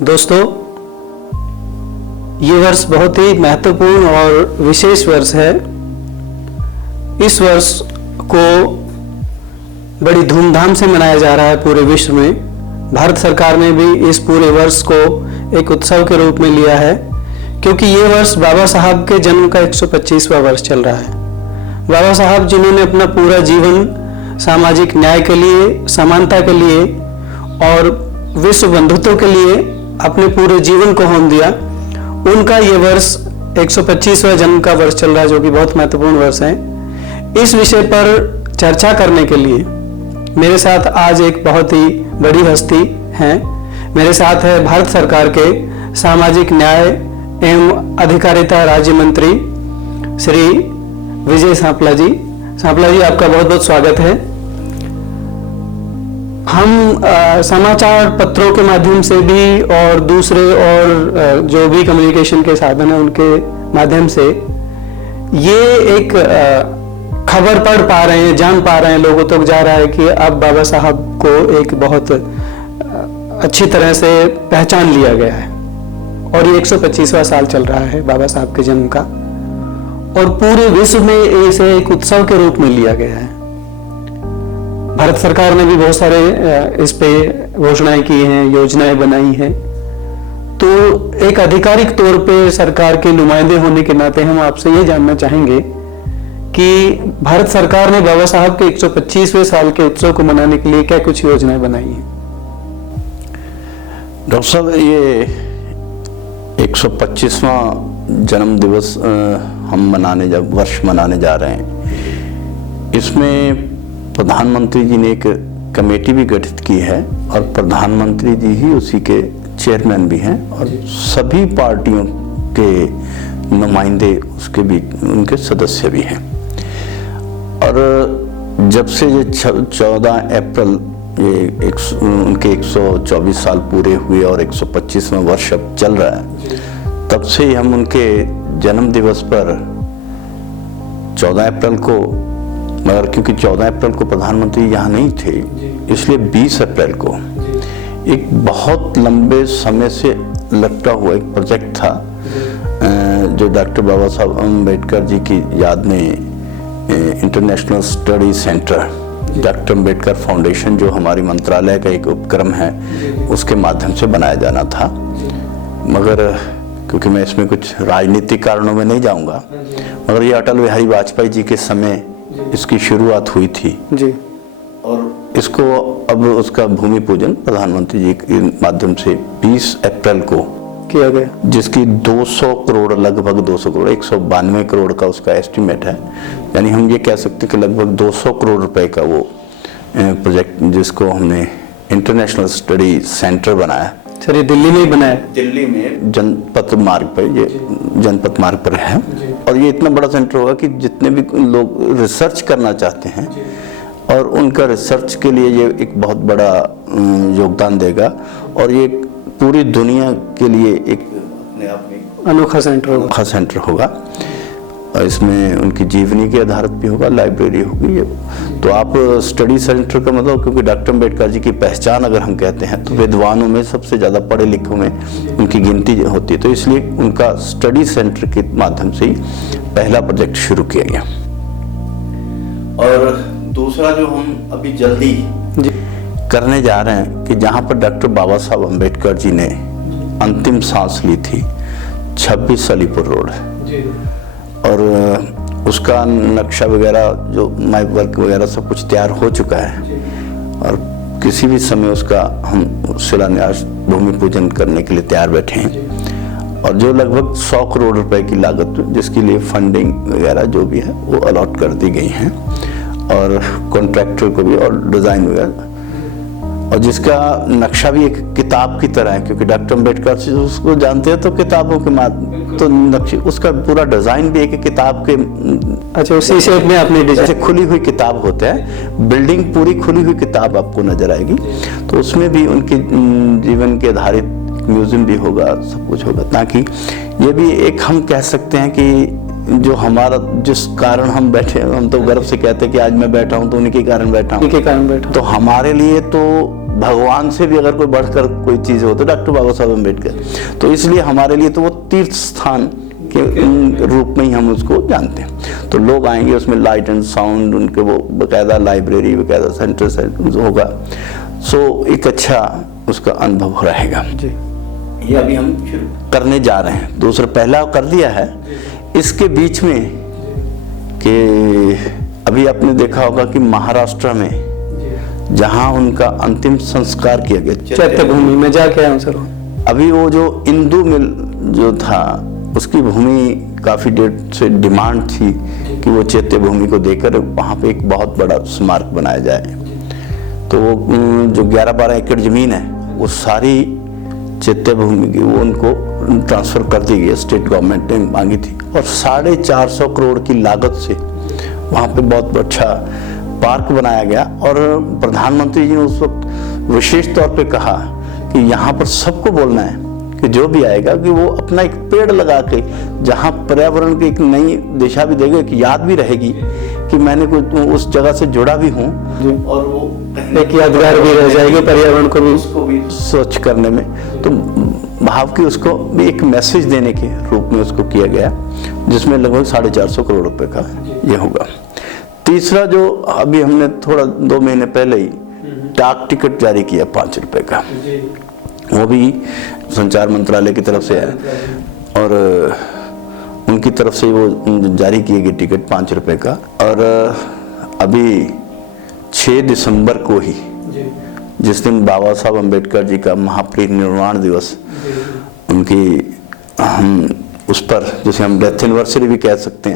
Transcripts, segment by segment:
दोस्तों, ये वर्ष बहुत ही महत्वपूर्ण और विशेष वर्ष है। इस वर्ष को बड़ी धूमधाम से मनाया जा रहा है पूरे विश्व में। भारत सरकार ने भी इस पूरे वर्ष को एक उत्सव के रूप में लिया है, क्योंकि ये वर्ष बाबा साहब के जन्म का 125वां वर्ष चल रहा है। बाबा साहब जिन्होंने अपना पूरा जीवन सामाजिक न्याय के लिए, समानता के लिए और विश्व बंधुत्व के लिए अपने पूरे जीवन को होम दिया, उनका ये वर्ष 125वां जन्म का वर्ष चल रहा है, जो कि बहुत महत्वपूर्ण वर्ष है। इस विषय पर चर्चा करने के लिए मेरे साथ आज एक बहुत ही बड़ी हस्ती हैं। मेरे साथ है भारत सरकार के सामाजिक न्याय एवं अधिकारिता राज्य मंत्री श्री विजय सांपला जी। सांपला जी, आपका बहुत बहुत स्वागत है। हम समाचार पत्रों के माध्यम से भी और दूसरे और जो भी कम्युनिकेशन के साधन हैं उनके माध्यम से ये एक खबर पढ़ पा रहे हैं, जान पा रहे हैं, लोगों तक जा रहा है कि अब बाबा साहब को एक बहुत अच्छी तरह से पहचान लिया गया है। और ये 125वां साल चल रहा है बाबा साहब के जन्म का, और पूरे विश्व में इसे एक उत्सव के रूप में लिया गया है। भारत सरकार ने भी बहुत सारे इस पे घोषणाएं की हैं, योजनाएं बनाई हैं। तो एक आधिकारिक तौर पे सरकार के नुमाइंदे होने के नाते हम आपसे ये जानना चाहेंगे कि भारत सरकार ने बाबा साहब के 125वें साल के उत्सव को मनाने के लिए क्या कुछ योजनाएं बनाई हैं? डॉक्टर साहब, ये 125वां जन्म दिवस हम वर्ष मनाने जा रहे हैं। इसमें प्रधानमंत्री जी ने एक कमेटी भी गठित की है और प्रधानमंत्री जी ही उसी के चेयरमैन भी हैं, और सभी पार्टियों के नुमाइंदे उसके भी, उनके सदस्य भी हैं। और जब से ये 14 अप्रैल ये उनके 124 साल पूरे हुए और 125वां वर्ष अब चल रहा है, तब से ही हम उनके जन्म दिवस पर 14 अप्रैल को, मगर क्योंकि 14 अप्रैल को प्रधानमंत्री यहाँ नहीं थे, इसलिए 20 अप्रैल को एक बहुत लंबे समय से लटका हुआ एक प्रोजेक्ट था, जो डॉक्टर बाबा साहब अम्बेडकर जी की याद में international study centre, doctor Ambedkar foundation, जो हमारी मंत्रालय का एक उपक्रम है, उसके माध्यम से बनाया जाना था। मगर क्योंकि मैं इसमें कुछ राजनीतिक कारणों में नहीं जाऊंगा, मगर ये अटल बिहारी वाजपेयी जी के समय इसकी शुरुआत हुई थी जी, और इसको अब उसका भूमि पूजन प्रधानमंत्री जी के माध्यम से 20 अप्रैल को किया गया, जिसकी 200 करोड़, लगभग 200 करोड़, 192 करोड़ का उसका एस्टिमेट है। यानी हम ये कह सकते हैं कि लगभग 200 करोड़ रुपए का वो प्रोजेक्ट, जिसको हमने इंटरनेशनल स्टडी सेंटर बनाया। सर, ये दिल्ली में ही बनाया? दिल्ली में जनपथ मार्ग पर, ये जनपथ मार्ग पर है। और ये इतना बड़ा सेंटर होगा कि जितने भी लोग रिसर्च करना चाहते हैं और उनका रिसर्च के लिए ये एक बहुत बड़ा योगदान देगा, और ये पूरी दुनिया के लिए एक अपने आप में अनोखा सेंटर होगा। और इसमें उनकी जीवनी के आधारित भी होगा, लाइब्रेरी होगी। ये तो आप स्टडी सेंटर का मतलब, क्योंकि डॉक्टर अम्बेडकर जी की पहचान अगर हम कहते हैं तो विद्वानों में सबसे ज़्यादा पढ़े लिखों में उनकी गिनती होती है, तो इसलिए उनका स्टडी सेंटर के माध्यम से ही पहला प्रोजेक्ट शुरू किया गया। और दूसरा जो हम अभी जल्दी करने जा रहे हैं कि जहाँ पर डॉक्टर बाबा साहब अम्बेडकर जी ने अंतिम सांस ली थी, 26 अलीपुर रोड, और उसका नक्शा वगैरह, जो मैप वर्क वगैरह सब कुछ तैयार हो चुका है, और किसी भी समय उसका हम शिलान्यास, भूमि पूजन करने के लिए तैयार बैठे हैं। और जो लगभग 100 करोड़ रुपए की लागत, जिसके लिए फंडिंग वगैरह जो भी है वो अलॉट कर दी गई हैं, और कॉन्ट्रैक्टर को भी, और डिज़ाइन वगैरह, और जिसका नक्शा भी एक किताब की तरह है, क्योंकि डॉक्टर अम्बेडकर से उसको जानते हैं तो किताबों के माध्यम, तो नक्शे, उसका पूरा डिजाइन भी एक किताब के, अच्छा, उसी शेप में अपनी डिजाइन, खुली हुई किताब होता है, बिल्डिंग पूरी खुली हुई किताब आपको नजर आएगी। तो उसमें भी उनके जीवन के आधारित म्यूजियम भी होगा, सब कुछ होगा, ताकि ये भी एक हम कह सकते हैं कि जो हमारा, जिस कारण हम बैठे, हम तो गर्व से कहते हैं कि आज मैं बैठा हूं तो उन्हीं के कारण बैठा हूं, के कारण बैठा, तो हमारे लिए तो भगवान से भी अगर कोई बढ़कर कोई चीज़ हो तो डॉक्टर बाबा साहब अम्बेडकर। तो इसलिए हमारे लिए तो वो तीर्थ स्थान के रूप में ही हम उसको जानते हैं। तो लोग आएंगे, उसमें लाइट एंड साउंड, उनके वो बाकायदा लाइब्रेरी, बाकायदा सेंटर होगा। सो एक अच्छा उसका अनुभव रहेगा। जी, ये अभी हम शुरू करने जा रहे हैं। दूसरा पहला कर दिया है। इसके बीच में कि अभी आपने देखा होगा कि महाराष्ट्र में जहां उनका अंतिम संस्कार किया गया, चैत्य भूमि में जाके आया हूँ सर। अभी वो जो इंदू मिल जो था उसकी भूमि काफ़ी देर से डिमांड थी कि वो चैत्य भूमि को देकर वहाँ पे एक बहुत बड़ा स्मारक बनाया जाए। तो वो जो 11-12 एकड़ ज़मीन है वो सारी चैत्य भूमि की वो उनको ट्रांसफ़र कर दी गई, स्टेट गवर्नमेंट ने मांगी थी। और 450 करोड़ की लागत से वहाँ पे बहुत अच्छा पार्क बनाया गया। और प्रधानमंत्री जी ने उस वक्त विशेष तौर पे कहा कि यहाँ पर सबको बोलना है कि जो भी आएगा कि वो अपना एक पेड़ लगा के, जहाँ पर्यावरण की एक नई दिशा भी देगा, एक याद भी रहेगी कि मैंने कुछ उस जगह से जुड़ा भी हूँ, और वो एक यादगार भी रह जाएगी पर्यावरण को भी, उसको भी स्वच्छ करने में। तो भाव की उसको भी एक मैसेज देने के रूप में उसको किया गया, जिसमें लगभग 450 करोड़ रुपए का ये होगा। तीसरा जो अभी हमने थोड़ा 2 महीने पहले ही डाक टिकट जारी किया 5 रुपए का, वो भी संचार मंत्रालय की तरफ से है और उनकी तरफ से वो जारी किए गए टिकट 5 रुपए का। और अभी 6 दिसंबर को ही, जिस दिन बाबा साहब अम्बेडकर जी का महापरिनिर्वाण दिवस, उनकी हम उस पर जिसे हम डेथ एनिवर्सरी भी कहते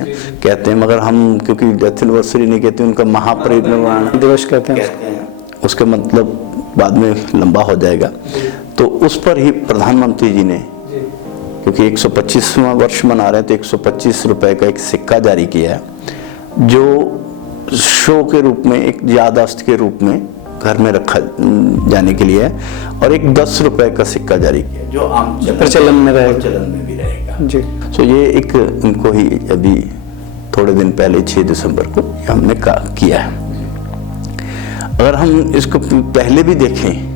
हैं, मगर हम क्योंकि डेथ एनिवर्सरी नहीं कहते, उनका महापरिनिर्वाण दिवस कहते हैं। उसका मतलब बाद में लंबा हो जाएगा। तो उस पर ही प्रधानमंत्री जी ने, क्योंकि 125वां वर्ष मना रहे हैं, तो 125 रुपए का एक सिक्का जारी किया है, जो शो के रूप में, एक याददाश्त के रूप में घर में रखा जाने के लिए है। और एक 10 रुपए का सिक्का जारी किया जो आम प्रचलन में रहेगा, प्रचलन में भी रहेगा जी। तो ये एक उनको ही अभी थोड़े दिन पहले 6 दिसंबर को हमने किया है। अगर हम इसको पहले भी देखें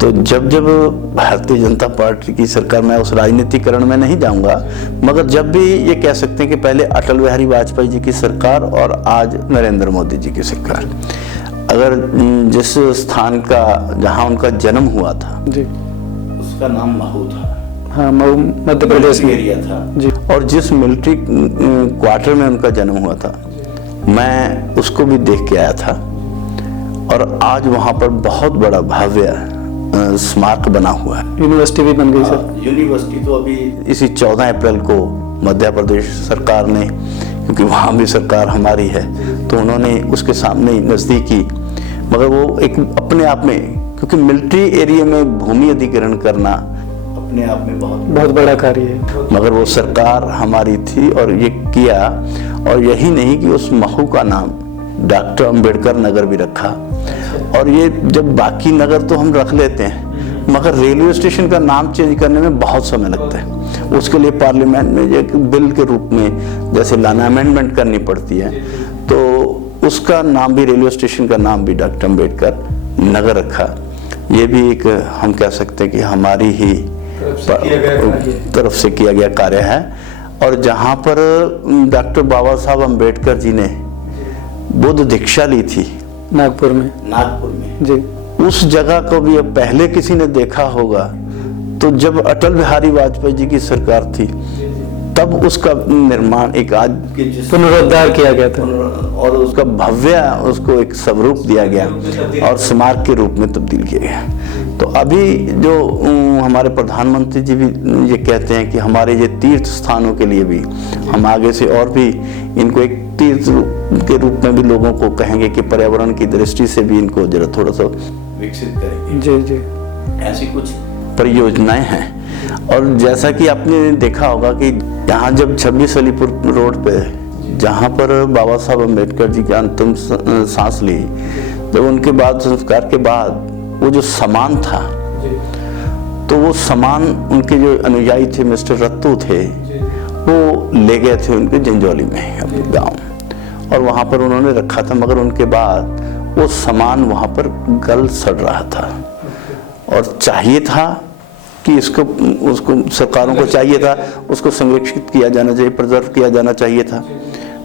तो जब भारतीय जनता पार्टी की सरकार, मैं उस राजनीतिकरण में नहीं जाऊंगा, मगर जब भी ये कह सकते हैं कि पहले अटल बिहारी वाजपेयी जी की सरकार और आज नरेंद्र मोदी जी की सरकार, अगर जिस स्थान का जहां उनका जन्म हुआ था जी, उसका नाम महू था, हाँ, मध्य प्रदेश में एरिया था जी, और जिस मिलिट्री क्वार्टर में उनका जन्म हुआ था, मैं उसको भी देख के आया था। और आज वहां पर बहुत बड़ा भव्य स्मारक बना हुआ है। यूनिवर्सिटी भी बन गई सर। यूनिवर्सिटी तो अभी इसी 14 अप्रैल को मध्य प्रदेश सरकार ने, क्योंकि वहाँ भी सरकार हमारी है, तो उन्होंने उसके सामने नज़दीकी, मगर वो एक अपने आप में, क्योंकि मिलिट्री एरिया में भूमि अधिग्रहण करना अपने आप में बहुत बड़ा कार्य है, मगर वो सरकार हमारी थी और ये किया। और यही नहीं कि उस महू का नाम डॉक्टर अंबेडकर नगर भी रखा। और ये जब बाकी नगर तो हम रख लेते हैं, मगर रेलवे स्टेशन का नाम चेंज करने में बहुत समय लगता है। उसके लिए पार्लियामेंट में एक बिल के रूप में जैसे लाना अमेंडमेंट करनी पड़ती है, तो उसका नाम भी, रेलवे स्टेशन का नाम भी डॉक्टर अंबेडकर नगर रखा। ये भी एक हम कह सकते हैं कि हमारी ही तरफ से किया गया कार्य है। और जहाँ पर डॉक्टर बाबा साहब अम्बेडकर जी ने बुद्ध दीक्षा ली थी नागपुर में जी, उस जगह को भी अब पहले किसी ने देखा होगा तो जब अटल बिहारी वाजपेयी जी की सरकार थी तब उसका निर्माण एक आज पुनरुद्धार किया गया था और उसका भव्य उसको एक स्वरूप दिया गया और स्मारक के रूप में तब्दील किया गया। तो अभी जो हमारे प्रधानमंत्री जी भी ये कहते हैं कि हमारे ये तीर्थ स्थानों के लिए भी हम आगे से और भी इनको एक तीर्थ के रूप में भी लोगों को कहेंगे कि पर्यावरण की दृष्टि से भी इनको जरा थोड़ा सा विकसित करेंगे। जी जी, ऐसी कुछ परियोजनाएं हैं। और जैसा कि आपने देखा होगा कि यहाँ जब 26 अलीपुर रोड पे जहाँ पर बाबा साहब अम्बेडकर जी की अंतिम सांस ली, जब उनके बाद संस्कार के बाद वो जो सामान था, तो वो सामान उनके जो अनुयायी थे मिस्टर रत्तू थे, वो ले गए थे उनके जंजौली में अपने गाँव, और वहाँ पर उन्होंने रखा था। मगर उनके बाद वो सामान वहाँ पर गल सड़ रहा था और चाहिए था कि उसको सरकारों को चाहिए था उसको संरक्षित किया जाना चाहिए, प्रिजर्व किया जाना चाहिए था,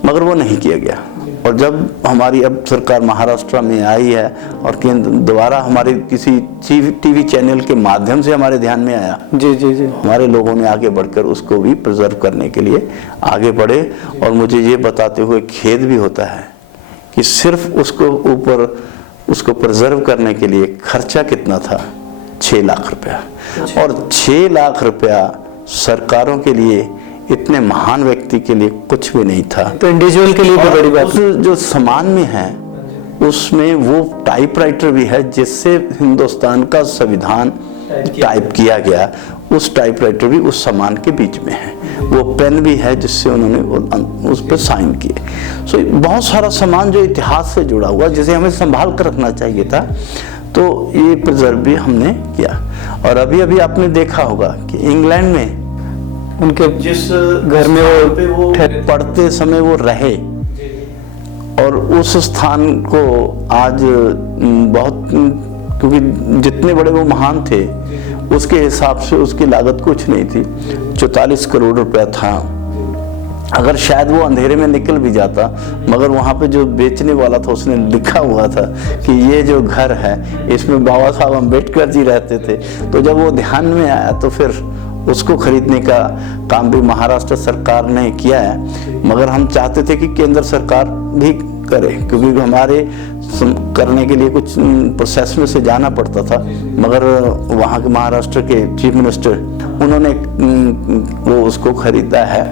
मगर वो नहीं किया गया। और जब हमारी अब सरकार महाराष्ट्र में आई है और केंद्र द्वारा हमारे किसी टीवी चैनल के माध्यम से हमारे ध्यान में आया, जी, हमारे लोगों ने आगे बढ़कर उसको भी प्रिजर्व करने के लिए आगे बढ़े। और मुझे ये बताते हुए खेद भी होता है कि सिर्फ उसको प्रिजर्व करने के लिए खर्चा कितना था, 6 लाख रुपया। और 6 लाख रुपया सरकारों के लिए, इतने महान व्यक्ति के लिए कुछ भी नहीं था। तो इंडिविजुअल के लिए भी बड़ी बात है। जो सामान में है उसमें वो टाइपराइटर भी है जिससे हिंदुस्तान का संविधान टाइप किया गया, उस टाइपराइटर भी उस सामान के बीच में है। वो पेन भी है जिससे उन्होंने उस पर साइन किए। सो बहुत सारा सामान जो इतिहास से जुड़ा हुआ, जिसे हमें संभाल कर रखना चाहिए था, तो ये प्रिजर्व भी हमने किया। और अभी आपने देखा होगा कि इंग्लैंड में उनके जिस घर में वो पढ़ते समय वो रहे और उस स्थान को आज बहुत, क्योंकि जितने बड़े वो महान थे उसके हिसाब से उसकी लागत कुछ नहीं थी, 44 करोड़ रुपया था। अगर शायद वो अंधेरे में निकल भी जाता, मगर वहाँ पे जो बेचने वाला था उसने लिखा हुआ था कि ये जो घर है इसमें बाबा साहब अम्बेडकर जी रहते थे। तो जब वो ध्यान में आया तो फिर उसको खरीदने का काम भी महाराष्ट्र सरकार ने किया है। मगर हम चाहते थे कि केंद्र सरकार भी करे, क्योंकि हमारे करने के लिए कुछ प्रोसेस में से जाना पड़ता था। मगर वहाँ के महाराष्ट्र के चीफ मिनिस्टर, उन्होंने वो उसको खरीदा है।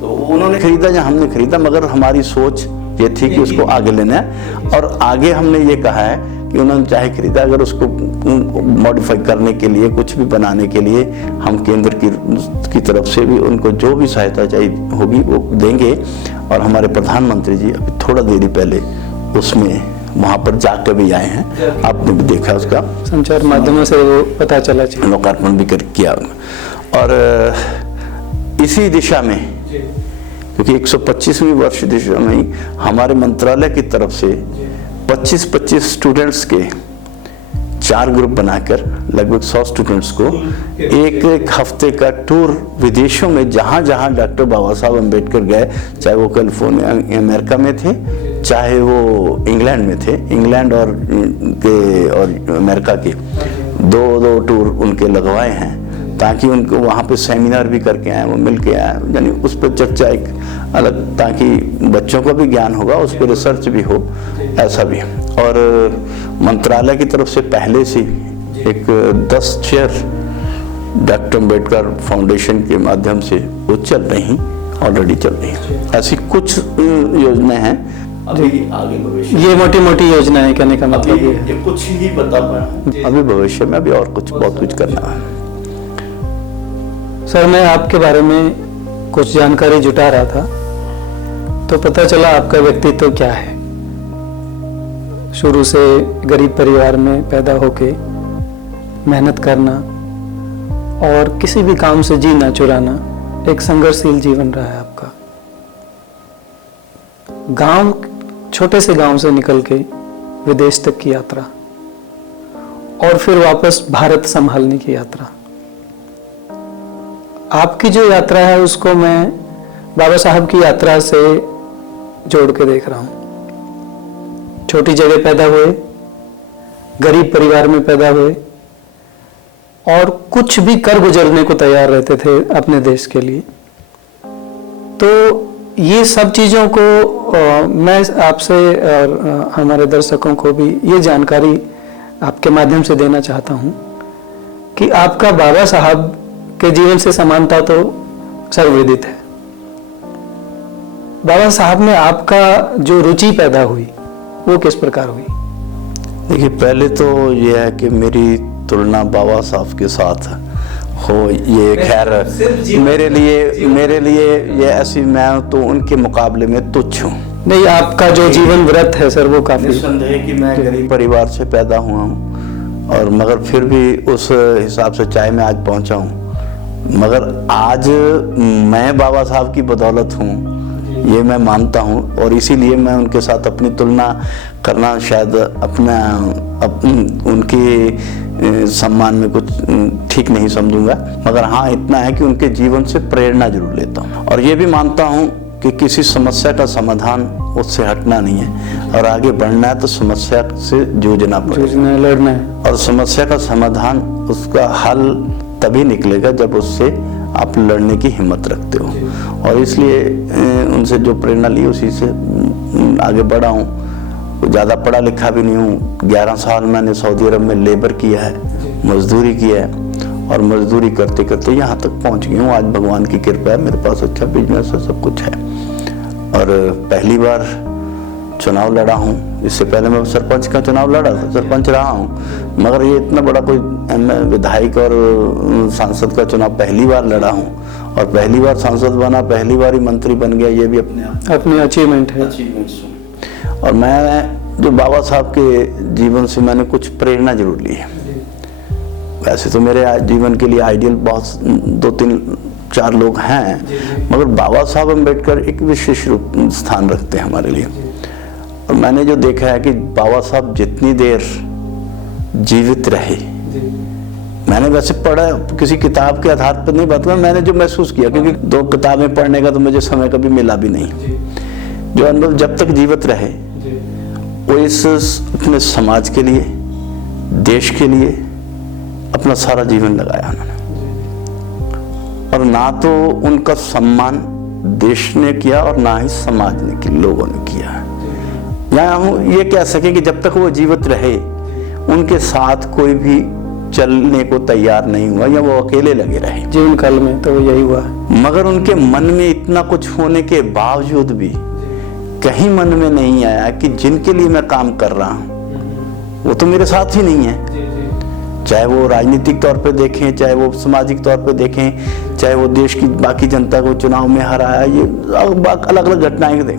तो उन्होंने खरीदा या हमने खरीदा, मगर हमारी सोच ये थी कि उसको आगे लेना है। और आगे हमने ये कहा है कि उन्होंने चाहे खरीदा, अगर उसको मॉडिफाई करने के लिए, कुछ भी बनाने के लिए, हम केंद्र की तरफ से भी उनको जो भी सहायता चाहिए होगी वो देंगे। और हमारे प्रधानमंत्री जी अभी थोड़ा देरी पहले उसमें वहाँ पर जाकर भी आए हैं, आपने भी देखा, उसका संचार माध्यमों से वो पता चला, लोकार्पण भी किया। और इसी दिशा में, क्योंकि 125वीं वर्ष दिशा में हमारे मंत्रालय की तरफ से 25-25 स्टूडेंट्स के 4 ग्रुप बनाकर लगभग 100 स्टूडेंट्स को एक हफ्ते का टूर विदेशों में, जहाँ जहाँ डॉक्टर बाबा साहब अम्बेडकर गए, चाहे वो कैलिफोर्निया अमेरिका में थे, चाहे वो इंग्लैंड में थे, इंग्लैंड और अमेरिका के 2 टूर उनके लगवाए हैं, ताकि उनको वहाँ पे सेमिनार भी करके आए, वो मिल के आए, यानी उस पर चर्चा एक अलग, ताकि बच्चों को भी ज्ञान होगा, उस पर रिसर्च भी हो, ऐसा भी। और मंत्रालय की तरफ से पहले से एक 10 चेयर डॉक्टर अम्बेडकर फाउंडेशन के माध्यम से वो चल रही, ऑलरेडी चल रही। ऐसी कुछ योजनाएं हैं, अभी आगे भविष्य ये मोटी योजना है, कहने का मतलब ये कुछ ही बता पाया, अभी भविष्य में अभी और कुछ बहुत कुछ करना है। सर, मैं आपके बारे में कुछ जानकारी जुटा रहा था तो पता चला आपका व्यक्तित्व क्या है। शुरू से गरीब परिवार में पैदा होके मेहनत करना और किसी भी काम से जीना चुराना, एक संघर्षशील जीवन रहा है आपका। गांव, छोटे से गांव से निकल के विदेश तक की यात्रा और फिर वापस भारत संभालने की यात्रा। आपकी जो यात्रा है उसको मैं बाबा साहब की यात्रा से जोड़ के देख रहा हूं। छोटी जगह पैदा हुए, गरीब परिवार में पैदा हुए और कुछ भी कर गुजरने को तैयार रहते थे अपने देश के लिए। तो ये सब चीज़ों को मैं आपसे और हमारे दर्शकों को भी ये जानकारी आपके माध्यम से देना चाहता हूं कि आपका बाबा साहब के जीवन से समानता तो सर्वविदित है। बाबा साहब में आपका जो रुचि पैदा हुई वो किस प्रकार हुई? देखिए, पहले तो ये है कि मेरी तुलना बाबा साहब के साथ हो, ये खैर मेरे लिए ये ऐसी, मैं तो उनके मुकाबले में तुच्छ हूँ। नहीं, आपका जो जीवन व्रत है सर वो काफी निस्संदेह है कि मैं गरीब परिवार से पैदा हुआ हूँ, और मगर फिर भी उस हिसाब से चाहे मैं आज पहुँचा हूँ, मगर आज मैं बाबा साहब की बदौलत हूँ ये मैं मानता हूँ, और इसीलिए मैं उनके साथ अपनी तुलना करना शायद उनके सम्मान में कुछ ठीक नहीं समझूंगा। मगर हाँ, इतना है कि उनके जीवन से प्रेरणा जरूर लेता हूँ, और ये भी मानता हूँ कि किसी समस्या का समाधान उससे हटना नहीं है, और आगे बढ़ना है तो समस्या से जूझना पड़ेगा, लड़ना है। और समस्या का समाधान, उसका हल तभी निकलेगा जब उससे आप लड़ने की हिम्मत रखते हो। और इसलिए उनसे जो प्रेरणा ली उसी से आगे बढ़ा हूँ। ज़्यादा पढ़ा लिखा भी नहीं हूँ। 11 साल मैंने सऊदी अरब में लेबर किया है, मजदूरी किया है, और मजदूरी करते करते यहाँ तक पहुँच गया हूँ। आज भगवान की कृपा है, मेरे पास अच्छा बिजनेस है, सब कुछ है। और पहली बार चुनाव लड़ा हूँ। इससे पहले मैं सरपंच का चुनाव लड़ा था, सरपंच रहा हूँ, मगर ये इतना बड़ा कोई विधायक और सांसद का चुनाव पहली बार लड़ा हूँ, और पहली बार सांसद बना, पहली बार ही मंत्री बन गया। ये भी अपनी अचीवमेंट है। और मैं जो बाबा साहब के जीवन से मैंने कुछ प्रेरणा जरूर ली है। वैसे तो मेरे जीवन के लिए आइडियल बहुत 2-3-4 लोग हैं, मगर बाबा साहब अम्बेडकर एक विशेष रूप स्थान रखते हैं हमारे लिए। और मैंने जो देखा है कि बाबा साहब जितनी देर जीवित रहे, मैंने वैसे पढ़ा, किसी किताब के आधार पर नहीं बात कर, मैंने जो महसूस किया, क्योंकि 2 किताबें पढ़ने का तो मुझे समय कभी मिला भी नहीं। जो अनुभव जब तक जीवित रहे, वो इस अपने समाज के लिए, देश के लिए अपना सारा जीवन लगाया उन्होंने। और ना तो उनका सम्मान देश ने किया और ना ही समाज ने किया, लोगों ने किया। या हम ये कह सकें कि जब तक वो जीवित रहे, उनके साथ कोई भी चलने को तैयार नहीं हुआ, या वो अकेले लगे रहे जीवन काल में, तो यही हुआ। मगर उनके मन में इतना कुछ होने के बावजूद भी कहीं मन में नहीं आया कि जिनके लिए मैं काम कर रहा हूँ वो तो मेरे साथ ही नहीं है। चाहे वो राजनीतिक तौर पे देखें, चाहे वो सामाजिक तौर पे देखें, चाहे वो देश की बाकी जनता को चुनाव में हराया, ये अलग अलग घटनाएं थे,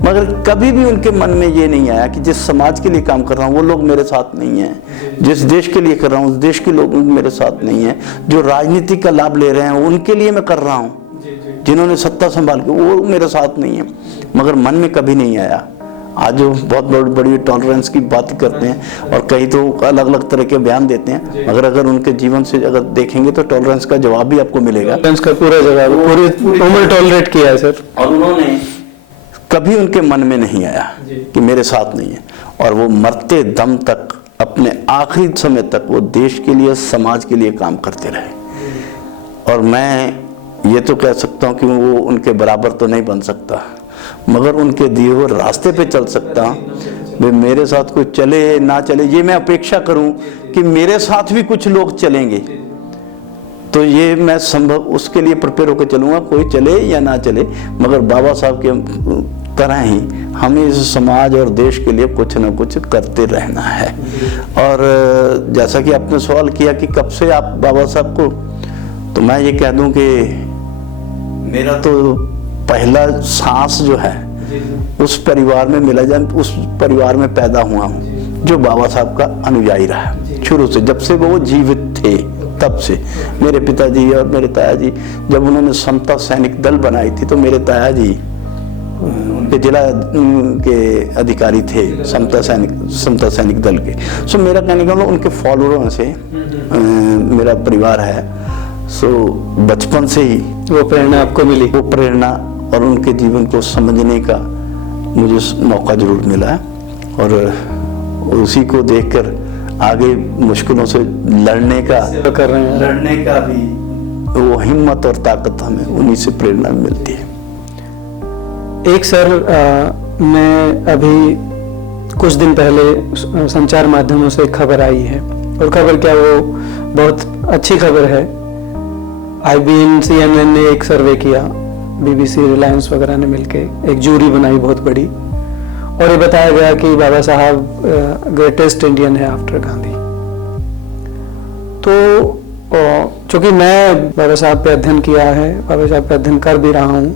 मगर कभी भी उनके मन में ये नहीं आया कि जिस समाज के लिए काम कर रहा हूँ वो लोग मेरे साथ नहीं हैं, जिस देश के लिए कर रहा हूँ उस देश के लोग मेरे साथ नहीं हैं, जो राजनीति का लाभ ले रहे हैं उनके लिए मैं कर रहा हूँ, जिन्होंने सत्ता संभाल के, वो मेरे साथ नहीं है। मगर मन में कभी नहीं आया। आज जो बहुत बड़ी टॉलरेंस की बात करते हैं और कई तो अलग अलग तरह के बयान देते हैं, मगर अगर उनके जीवन से अगर देखेंगे तो टॉलरेंस का जवाब भी आपको मिलेगा। टॉलरेंस का पूरा जवाब, पूरी उम्र टॉलरेट किया है सर। और उन्होंने कभी उनके मन में नहीं आया कि मेरे साथ नहीं है, और वो मरते दम तक, अपने आखिरी समय तक वो देश के लिए, समाज के लिए काम करते रहे। और मैं ये तो कह सकता हूँ कि वो उनके बराबर तो नहीं बन सकता, मगर उनके दिए हुए रास्ते पे चल सकता हूँ। वे मेरे साथ कोई चले ना चले, ये मैं अपेक्षा करूँ कि मेरे साथ भी कुछ लोग चलेंगे, तो ये मैं संभव उसके लिए प्रिपेयर होकर चलूँगा, कोई चले या ना चले, मगर बाबा साहब के तरह ही हमें इस समाज और देश के लिए कुछ ना कुछ करते रहना है। और जैसा कि आपने सवाल किया कि कब से आप बाबा साहब को, तो मैं ये कह दूं कि मेरा तो पहला सांस जो है उस परिवार में मिला, जाए उस परिवार में पैदा हुआ हूँ जो बाबा साहब का अनुयायी रहा शुरू से, जब से वो जीवित थे तब से। मेरे पिताजी और मेरे ताया जी जब उन्होंने समता सैनिक दल बनाई थी, तो मेरे ताया जी उनके जिला के अधिकारी थे समता सैनिक दल के। सो मेरा कहने का मतलब उनके फॉलोअरों से मेरा परिवार है। सो बचपन से ही वो प्रेरणा आपको मिली, वो प्रेरणा और उनके जीवन को समझने का मुझे मौका जरूर मिला है, और उसी को देखकर आगे मुश्किलों से लड़ने का कर रहे हैं, लड़ने का भी वो हिम्मत और ताकत हमें उन्हीं से प्रेरणा मिलती है। एक सर मैं अभी कुछ दिन पहले संचार माध्यमों से एक खबर आई है, और खबर क्या, वो बहुत अच्छी खबर है। IBN CNN ने एक सर्वे किया, BBC रिलायंस वगैरह ने मिलके एक जूरी बनाई बहुत बड़ी, और ये बताया गया कि बाबा साहब ग्रेटेस्ट इंडियन है आफ्टर गांधी। तो चूंकि मैं बाबा साहब पे अध्ययन किया है, बाबा साहब पे अध्ययन कर भी रहा हूँ,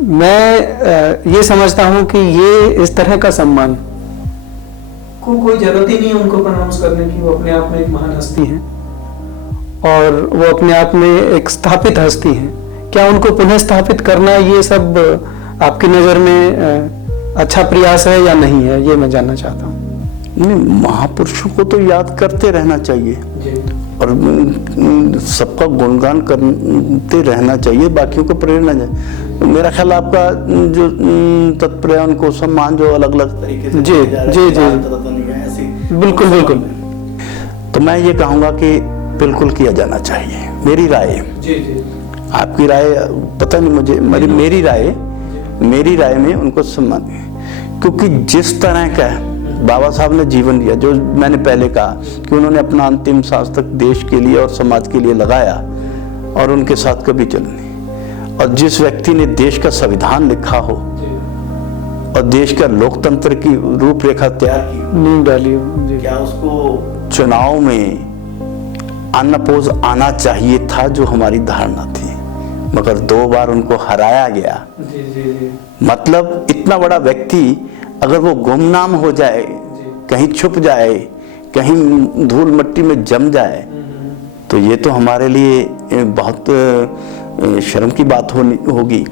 मैं ये समझता हूँ कि ये इस तरह का सम्मान को कोई जरूरत ही नहीं है उनको प्रनाउंस करने की। वो अपने आप में एक महान हस्ती हैं, और वो अपने आप में एक स्थापित हस्ती हैं, क्या उनको पुनः स्थापित करना, ये सब आपकी नज़र में अच्छा प्रयास है या नहीं है, ये मैं जानना चाहता हूँ। नहीं, महापुरुषों को तो याद करते रहना चाहिए और सबका गुणगान करते रहना चाहिए, बाकियों को प्रेरणा जाए। मेरा ख्याल आपका जो तत्पर्य उनको सम्मान जो अलग अलग तरीके से जी जी जी बिल्कुल बिल्कुल। तो मैं ये कहूँगा कि बिल्कुल किया जाना चाहिए। मेरी राय, आपकी राय पता नहीं मुझे, मेरी राय में उनको सम्मान, क्योंकि जिस तरह का बाबा साहब ने जीवन दिया, जो मैंने पहले कहा कि उन्होंने अपना अंतिम सांस तक देश के लिए और समाज के लिए लगाया और उनके साथ कभी चलनी, और जिस व्यक्ति ने देश का संविधान लिखा हो और देश का लोकतंत्र की रूपरेखा तैयार की, नींव डाली हो, क्या उसको चुनाव में अनअपोज आना चाहिए था, जो हमारी धारणा थी, मगर 2 बार उनको हराया गया। मतलब इतना बड़ा व्यक्ति अगर वो गुमनाम हो जाए, कहीं छुप जाए, कहीं धूल मिट्टी में जम जाए, तो ये तो हमारे लिए बहुत शर्म की बात होगी।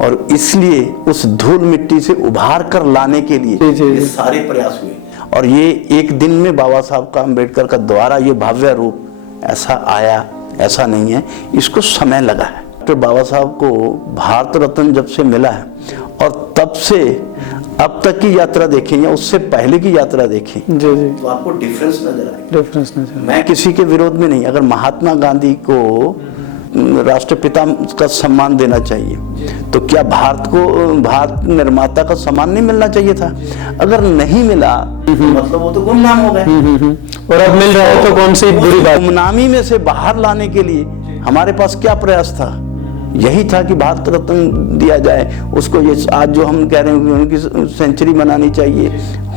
और इसलिए उस धूल मिट्टी से उभार कर लाने के लिए ये सारे प्रयास हुए, और ये एक दिन में बाबा साहब का, अम्बेडकर का द्वारा ये भव्य रूप ऐसा आया, ऐसा नहीं है, इसको समय लगा है। तो बाबा साहब को भारत रत्न जब से मिला है और तब से अब तक की यात्रा देखें या उससे पहले की यात्रा देखें, जी जी, तो आपको डिफरेंस नजर आएगा। डिफरेंस नजर। मैं किसी के विरोध में नहीं, अगर महात्मा गांधी को राष्ट्रपिता का सम्मान देना चाहिए, तो क्या भारत निर्माता का सम्मान नहीं मिलना चाहिए था? अगर नहीं मिला मतलब वो तो गुमनाम हो गए, और अब मिल रहा है तो कौन सी बुरी बात। गुमनामी में से बाहर लाने के लिए हमारे पास क्या प्रयास था? यही था कि भारत रत्न दिया जाए उसको। ये आज जो हम कह रहे हैं उनकी सेंचुरी मनानी चाहिए,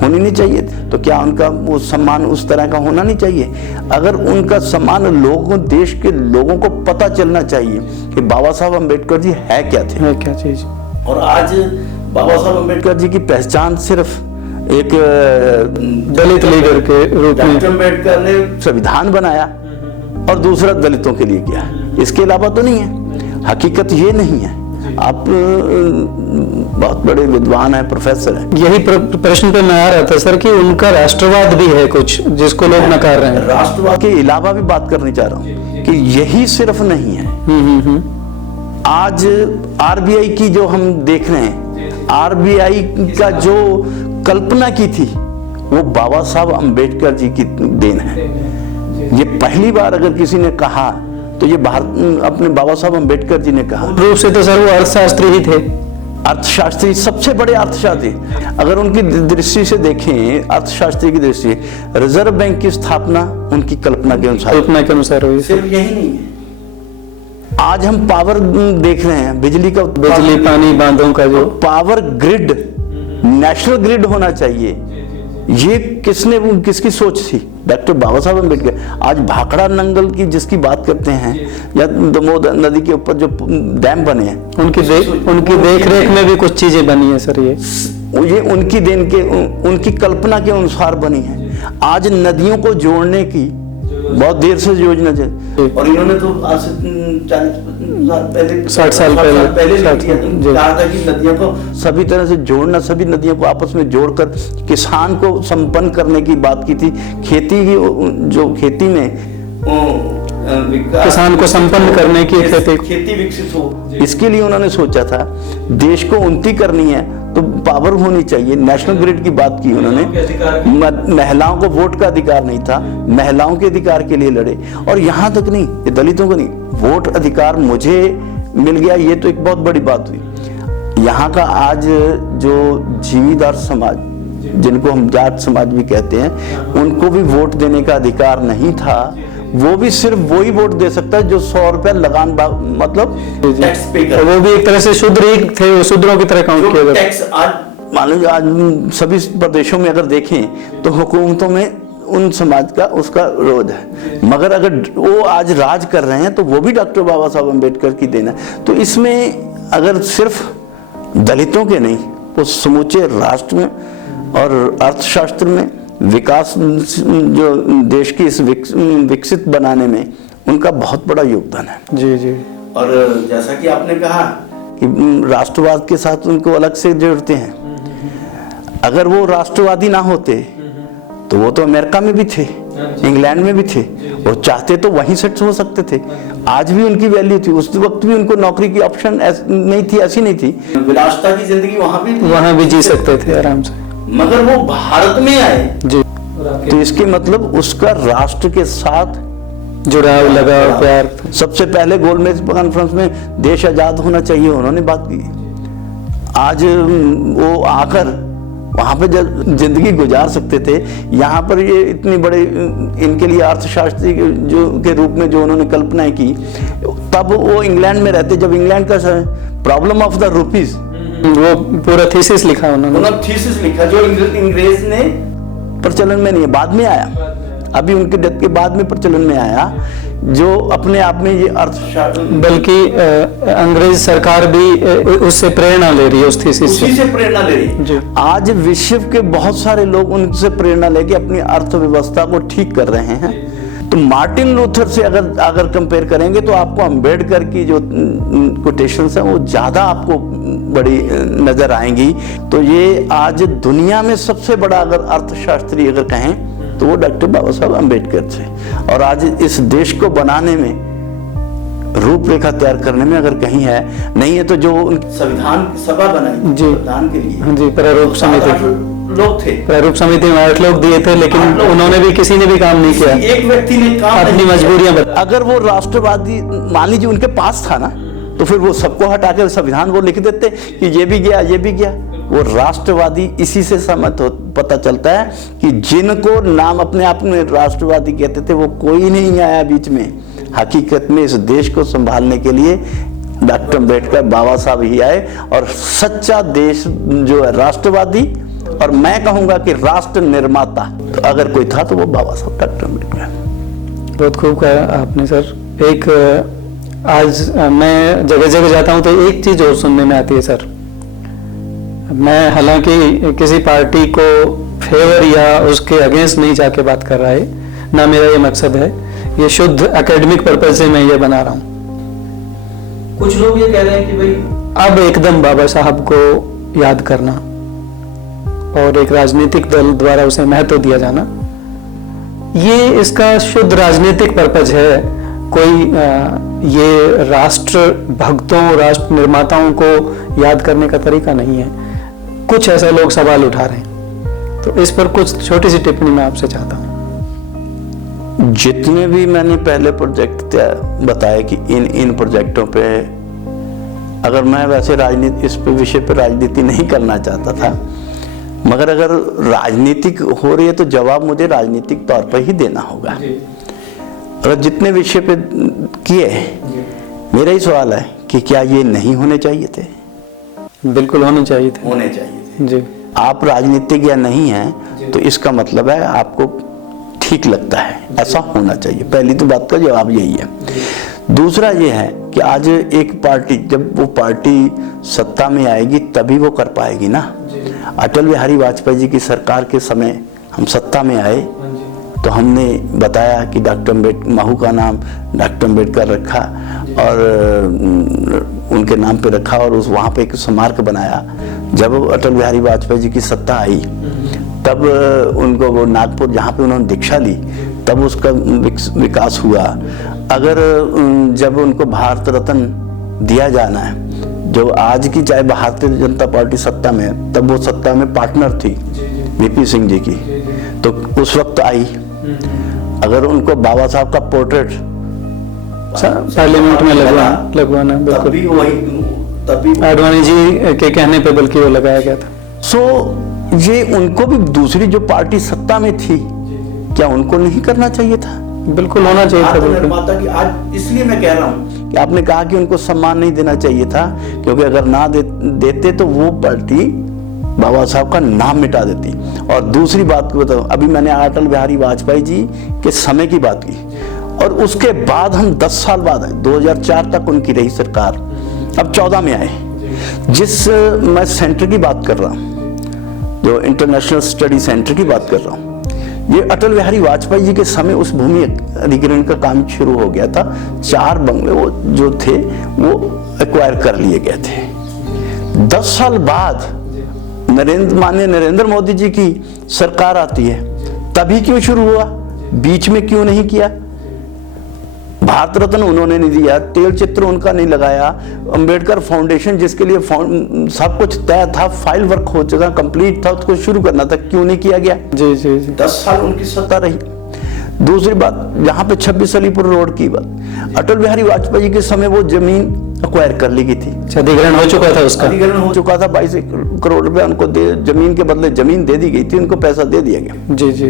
होनी नहीं चाहिए, तो क्या उनका वो सम्मान उस तरह का होना नहीं चाहिए? अगर उनका सम्मान लोगों, देश के लोगों को पता चलना चाहिए कि बाबा साहब अम्बेडकर जी है क्या थे, है क्या चीज। और आज बाबा साहब अम्बेडकर जी की पहचान सिर्फ एक दलित लीडर के रूप में अम्बेडकर ने संविधान बनाया और दूसरा दलितों के लिए किया, इसके अलावा तो नहीं है। हकीकत ये नहीं है। आप बहुत बड़े विद्वान हैं, प्रोफेसर हैं। यही प्रश्न पे मैं आ रहा था सर कि उनका राष्ट्रवाद भी है कुछ जिसको लोग नकार रहे हैं। राष्ट्रवाद के अलावा भी बात करनी चाह रहा हूँ कि यही सिर्फ नहीं है। आज आरबीआई की जो हम देख रहे हैं, आरबीआई का जो कल्पना की थी वो बाबा साहब अम्बेडकर जी की देन है। ये पहली बार अगर किसी ने कहा तो ये भारत अपने बाबा साहब अम्बेडकर जी ने कहा। रूप से तो सर वो अर्थशास्त्री ही थे, अर्थशास्त्री, सबसे बड़े अर्थशास्त्री। अगर उनकी दृष्टि से देखें, अर्थशास्त्री की दृष्टि, रिजर्व बैंक की स्थापना उनकी कल्पना के अनुसार हुई। सिर्फ यही नहीं है, आज हम पावर देख रहे हैं, बिजली पानी बांधों का जो पावर ग्रिड, नेशनल ग्रिड होना चाहिए। ये किसकी सोच थी? डॉक्टर बाबा साहब अम्बेडकर। आज भाखड़ा नंगल की जिसकी बात करते हैं, या दामोदर नदी के ऊपर जो डैम बने हैं, उनकी देख रेख में भी कुछ चीजें बनी है सर। ये उनकी देन के, उनकी कल्पना के अनुसार बनी है। आज नदियों को जोड़ने की बहुत देर से योजना चली, और इन्होंने तो आज से 60 साल पहले कहा था कि नदियों को सभी तरह से जोड़ना, सभी नदियों को आपस में जोड़कर किसान को संपन्न करने की बात की थी। खेती की जो खेती में किसान को संपन्न करने की खेती विकसित हो, इसके लिए उन्होंने सोचा था। देश को उन्नति करनी है तो पावर होनी चाहिए, नेशनल ग्रिड की बात की उन्होंने। महिलाओं को वोट का अधिकार नहीं था, महिलाओं के अधिकार के लिए लड़े। और यहाँ तक नहीं, ये दलितों को नहीं, वोट अधिकार मुझे मिल गया, ये तो एक बहुत बड़ी बात हुई। यहाँ का आज जो जिमीदार समाज, जिनको हम जाट समाज भी कहते हैं, उनको भी वोट देने का अधिकार नहीं था। वो भी सिर्फ वही वोट दे सकता है जो 100 रुपए लगान, मतलब टैक्स पे कर। वो भी एक तरह से शूद्र ही थे, शूद्रों की तरह काउंट किया जाता। टैक्स आज मान लीजिए, आज सभी प्रदेशों में अगर देखें तो हुकूमतों में उन समाज का उसका विरोध है, मगर अगर वो आज राज कर रहे हैं तो वो भी डॉक्टर बाबा साहब अम्बेडकर की देन है। तो इसमें अगर सिर्फ दलितों के नहीं, वो समूचे राष्ट्र में और अर्थशास्त्र में, विकास जो देश की इस विकसित बनाने में उनका बहुत बड़ा योगदान है। जी जी। और जैसा कि आपने कहा कि राष्ट्रवाद के साथ उनको अलग से जोड़ते हैं। अगर वो राष्ट्रवादी ना होते तो वो तो अमेरिका में भी थे, इंग्लैंड में भी थे, और चाहते तो वहीं सेट हो सकते थे। आज भी उनकी वैल्यू थी, उस वक्त भी उनको नौकरी की ऑप्शन नहीं थी, ऐसी नहीं थी। विलासिता की जिंदगी वहां भी जी सकते थे आराम से, मगर वो भारत में आए जी। तो इसके मतलब उसका राष्ट्र के साथ जुड़ाव, लगाव, प्यार। सबसे पहले गोलमेज कॉन्फ्रेंस में देश आजाद होना चाहिए, उन्होंने बात की। आज वो आकर वहां पे जब जिंदगी गुजार सकते थे, यहाँ पर ये इतनी बड़े इनके लिए अर्थशास्त्री जो के रूप में जो उन्होंने कल्पनाएं की, तब वो इंग्लैंड में रहते। जब इंग्लैंड का प्रॉब्लम ऑफ द रुपीज, वो पूरा थीसिस लिखा उन्होंने, थीसिस लिखा जो अंग्रेज ने प्रचलन में नहीं है, बाद में आया, अभी उनके डेथ के बाद में प्रचलन में आया, जो अपने आप में ये अर्थशास्त्र, बल्कि अंग्रेज सरकार भी उससे प्रेरणा ले रही है, उस थीसिस से प्रेरणा ले रही है। आज विश्व के बहुत सारे लोग उनसे प्रेरणा लेके अपनी अर्थव्यवस्था को ठीक कर रहे हैं। तो मार्टिन लूथर से अगर कंपेयर करेंगे तो आपको अंबेडकर की जो कोटेशंस है वो ज्यादा आपको बड़ी नजर आएंगी। तो ये आज दुनिया में सबसे बड़ा अगर अर्थशास्त्री अगर कहें तो वो डॉक्टर बाबा साहब अंबेडकर थे। और आज इस देश को बनाने में, रूपरेखा तैयार करने में अगर कहीं है, नहीं है तो जो संविधान सभा बनाई जी संविधान के लिए, हाँ जी, प्रारूप समिति लोग थे, प्रारूप समिति में 8 लोग दिए थे, लेकिन उन्होंने भी किसी ने भी काम नहीं किया, एक व्यक्ति ने काम अपनी मजबूरियां बता। अगर वो राष्ट्रवादी मान लीजिए उनके पास था ना, तो फिर वो सबको हटा के संविधान वो लिख देते कि ये भी गया, ये भी गया। वो राष्ट्रवादी इसी से सहमत हो, पता चलता है कि जिनको नाम अपने आप में राष्ट्रवादी कहते थे वो कोई नहीं आया बीच में। हकीकत में इस देश को संभालने के लिए डॉक्टर अम्बेडकर बाबा साहब ही आए, और सच्चा देश जो है राष्ट्रवादी, और मैं कहूंगा कि राष्ट्र निर्माता तो अगर कोई था तो वो बाबा साहब डॉक्टर अम्बेडकर। बहुत खूब कहा आपने सर। एक आज मैं जगह जगह जाता हूं तो एक चीज और सुनने में आती है सर, मैं हालांकि किसी पार्टी को फेवर या उसके अगेंस्ट नहीं जाके बात कर रहा है, ना मेरा ये मकसद है, ये शुद्ध एकेडमिक पर्पज से मैं ये बना रहा हूँ। कुछ लोग ये कह रहे हैं कि भाई अब एकदम बाबा साहब को याद करना और एक राजनीतिक दल द्वारा उसे महत्व दिया जाना, ये इसका शुद्ध राजनीतिक पर्पज है। कोई ये राष्ट्र भक्तों, राष्ट्र निर्माताओं को याद करने का तरीका नहीं है। कुछ ऐसे लोग सवाल उठा रहे हैं, तो इस पर कुछ छोटी सी टिप्पणी मैं आपसे चाहता हूं। जितने भी मैंने पहले प्रोजेक्ट बताए कि इन प्रोजेक्टों पे, अगर मैं वैसे राजनीति इस पे विषय पे राजनीति नहीं करना चाहता था, मगर अगर राजनीतिक हो रही है तो जवाब मुझे राजनीतिक तौर पर ही देना होगा। अगर जितने विषय पे किए, मेरा ही सवाल है कि क्या ये नहीं होने चाहिए थे? बिल्कुल होने चाहिए थे, होने चाहिए थे जी। आप राजनीतिक या नहीं हैं तो इसका मतलब है आपको ठीक लगता है, ऐसा होना चाहिए। पहली तो बात का जवाब यही है। दूसरा ये है कि आज एक पार्टी, जब वो पार्टी सत्ता में आएगी तभी वो कर पाएगी ना। अटल बिहारी वाजपेयी जी की सरकार के समय हम सत्ता में आए तो हमने बताया कि डॉक्टर अम्बेडकर, महू का नाम डॉक्टर अम्बेडकर रखा और उनके नाम पे रखा, और उस वहाँ पे एक स्मारक बनाया। जब अटल बिहारी वाजपेयी जी की सत्ता आई तब उनको वो नागपुर जहाँ पे उन्होंने दीक्षा ली तब उसका विकास हुआ। अगर जब उनको भारत रत्न दिया जाना है, जो आज की चाहे भारतीय जनता पार्टी सत्ता में, तब वो सत्ता में पार्टनर थी वीपी सिंह जी की, तो उस वक्त आई। अगर उनको बाबा साहब का पोर्ट्रेट पार्लियामेंट में लगवाना बिल्कुल तभी आडवाणी जी के कहने पे बल्कि वो लगाया गया था। सो ये उनको भी, दूसरी जो पार्टी सत्ता में थी, क्या उनको नहीं करना चाहिए था? बिल्कुल होना चाहिए था। बिल्कुल कि आज इसलिए मैं कह रहा हूँ कि आपने कहा कि उनको सम्मान नहीं देना चाहिए था, क्योंकि अगर ना देते तो वो पार्टी बाबा साहब का नाम मिटा देती। और दूसरी बात को बताओ, अभी मैंने अटल बिहारी वाजपेयी जी के समय की बात की, और उसके बाद हम 10 साल बाद आए, 2004 तक उनकी रही सरकार, अब 14 में आए। जिस मैं सेंटर की बात कर रहा हूँ, जो इंटरनेशनल स्टडी सेंटर की बात कर रहा हूँ, ये अटल बिहारी वाजपेयी जी के समय उस भूमि अधिग्रहण का काम शुरू हो गया था। 4 बंगले वो जो थे वो एक्वायर कर लिए गए थे। 10 साल बाद माननीय नरेंद्र मोदी जी की सरकार आती है, तभी क्यों शुरू हुआ, बीच में क्यों नहीं किया? भारत रत्न उन्होंने नहीं दिया, तेल चित्र उनका नहीं लगाया, अंबेडकर फाउंडेशन जिसके लिए सब कुछ तय था, फाइल वर्क हो चुका, कंप्लीट था, उसको शुरू करना था, क्यों नहीं किया गया? जी जी जी। 10 साल उनकी सत्ता रही। दूसरी बात, यहाँ पे 26 अलीपुर रोड की बात, अटल बिहारी वाजपेयी के समय वो जमीन एक्वायर कर ली गई थी, अधिग्रहण हो चुका था, उसका अधिग्रहण हो चुका था। 22 करोड़ रुपए उनको जमीन के बदले जमीन दे दी गई थी, उनको पैसा दे दिया गया। जी जी।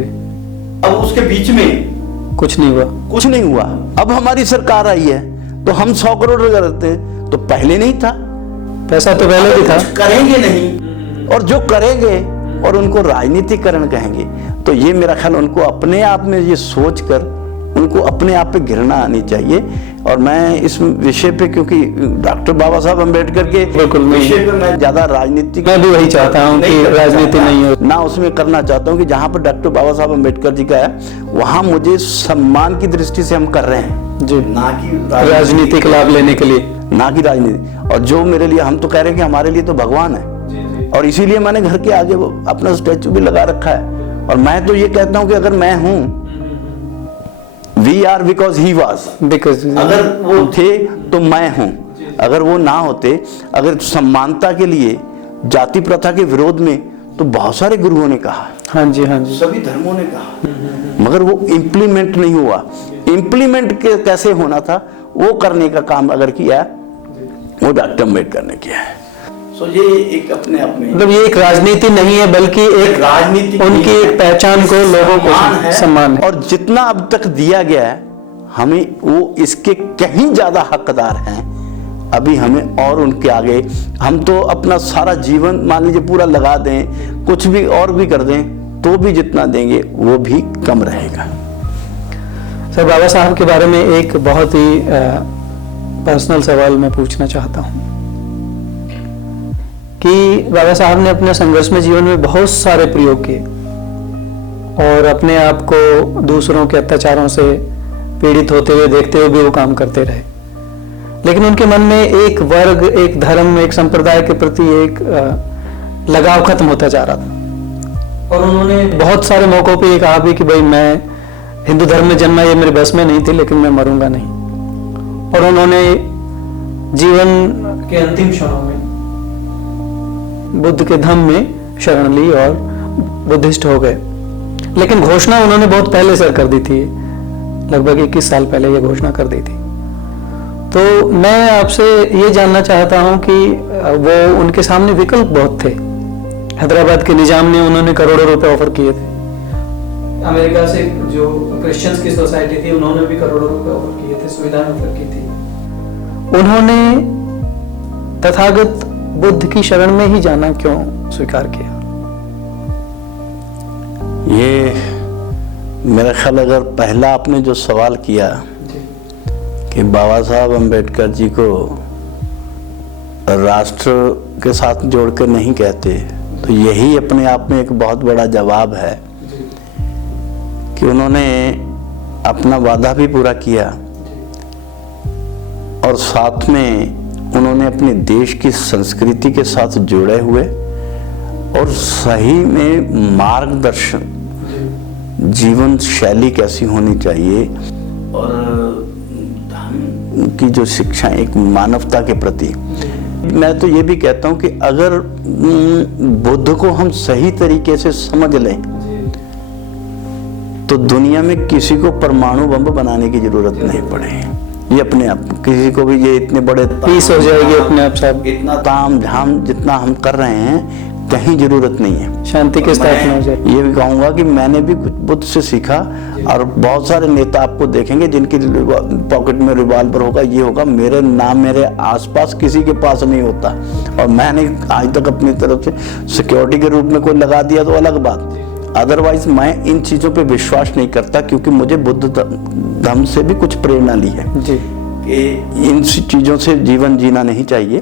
अब उसके बीच में कुछ नहीं हुआ, कुछ नहीं हुआ। अब हमारी सरकार आई है तो हम 100 करोड़ करते हैं, तो पहले नहीं था, पैसा तो पहले भी था। करेंगे नहीं, और जो करेंगे और उनको राजनीतिकरण कहेंगे, तो ये मेरा ख्याल उनको अपने आप में ये सोचकर उनको अपने आप पे घृणा आनी चाहिए। और मैं इस विषय पे, क्योंकि डॉक्टर बाबा साहब अम्बेडकर के विषय पे मैं ज्यादा राजनीतिक, मैं भी वही चाहता हूँ कि राजनीति नहीं हो, ना उसमें करना चाहता हूँ कि जहाँ पर डॉक्टर बाबा साहब अम्बेडकर जी का है, वहाँ मुझे सम्मान की दृष्टि से हम कर रहे हैं जी, ना कि राजनीतिक लाभ लेने के लिए, ना कि राजनीति। और जो मेरे लिए, हम तो कह रहे हैं कि हमारे लिए तो भगवान है, और इसीलिए मैंने घर के आगे अपना स्टैचू भी लगा रखा है। और मैं तो ये कहता हूँ कि अगर मैं हूँ, we are because he was, because अगर वो थे तो मैं हूं, अगर वो ना होते, अगर समानता के लिए, जाति प्रथा के विरोध में, तो बहुत सारे गुरुओं ने कहा, हाँ जी हाँ जी, सभी धर्मों ने कहा, मगर वो इम्प्लीमेंट नहीं हुआ। इम्प्लीमेंट कैसे होना था, वो करने का काम अगर किया, वो डॉक्टर अम्बेडकर ने किया है। सो ये एक अपने आप में, मतलब ये एक राजनीति नहीं है, बल्कि एक राजनीति, उनकी एक पहचान को, लोगों को सम्मान है। और जितना अब तक दिया गया है, हमें वो इसके कहीं ज्यादा हकदार हैं। अभी हमें और उनके आगे, हम तो अपना सारा जीवन मान लीजिए पूरा लगा दें, कुछ भी और भी कर दें, तो भी जितना देंगे वो भी कम रहेगा। सर, बाबा साहब के बारे में एक बहुत ही पर्सनल सवाल मैं पूछना चाहता हूँ कि बाबा साहब ने अपने संघर्षमय जीवन में बहुत सारे प्रयोग किए और अपने आप को दूसरों के अत्याचारों से पीड़ित होते हुए देखते हुए भी वो काम करते रहे, लेकिन उनके मन में एक वर्ग, एक धर्म, एक संप्रदाय के प्रति एक लगाव खत्म होता जा रहा था। और उन्होंने बहुत सारे मौकों पे ये कहा भी कि भाई मैं हिंदू धर्म में जन्मा, ये मेरे बस में नहीं थी, लेकिन मैं मरूंगा नहीं। और उन्होंने जीवन के अंतिम क्षणों में बुद्ध के धम्म में शरण ली और बुद्धिस्ट हो गए। लेकिन घोषणा उन्होंने बहुत पहले सर कर दी थी, लगभग 21 साल पहले ये घोषणा कर दी थी। तो मैं आपसे ये जानना चाहता हूं कि वो, उनके सामने विकल्प बहुत थे। हैदराबाद के निजाम ने उन्होंने करोड़ों रुपए ऑफर किए थे, अमेरिका से जो क्रिश्चियंस की सोसाइटी थी उन्होंने भी करोड़ों रुपए ऑफर किए थे, सुविधाएं ऑफर की थी। उन्होंने तथागत बुद्ध की शरण में ही जाना क्यों स्वीकार किया? ये मेरा ख्याल, अगर पहला आपने जो सवाल किया कि बाबा साहब अम्बेडकर जी को राष्ट्र के साथ जोड़कर नहीं कहते, तो यही अपने आप में एक बहुत बड़ा जवाब है कि उन्होंने अपना वादा भी पूरा किया और साथ में उन्होंने अपने देश की संस्कृति के साथ जुड़े हुए और सही में मार्गदर्शन, जीवन शैली कैसी होनी चाहिए और धर्म की जो शिक्षा, एक मानवता के प्रति। मैं तो ये भी कहता हूँ कि अगर बुद्ध को हम सही तरीके से समझ लें तो दुनिया में किसी को परमाणु बम बनाने की जरूरत नहीं पड़े। ये अपने आप किसी को भी, ये इतने बड़े पीस हो जाएगी अपने आप साहब। इतना ताम झाम जितना हम कर रहे हैं, कहीं जरूरत नहीं है, शांति की स्थापना हो जाए। ये भी कहूंगा कि मैंने भी कुछ बुद्ध से सीखा, और बहुत सारे नेता आपको देखेंगे जिनकी पॉकेट में रिवॉल्वर होगा, ये होगा, मेरे नाम मेरे आसपास किसी के पास नहीं होता। और मैंने आज तक अपनी तरफ से सिक्योरिटी के रूप में कोई लगा दिया तो अलग बात, अदरवाइज मैं इन चीजों पे विश्वास नहीं करता, क्योंकि मुझे बुद्ध धर्म से भी कुछ प्रेरणा ली है जी। कि इन चीजों से जीवन जीना नहीं चाहिए।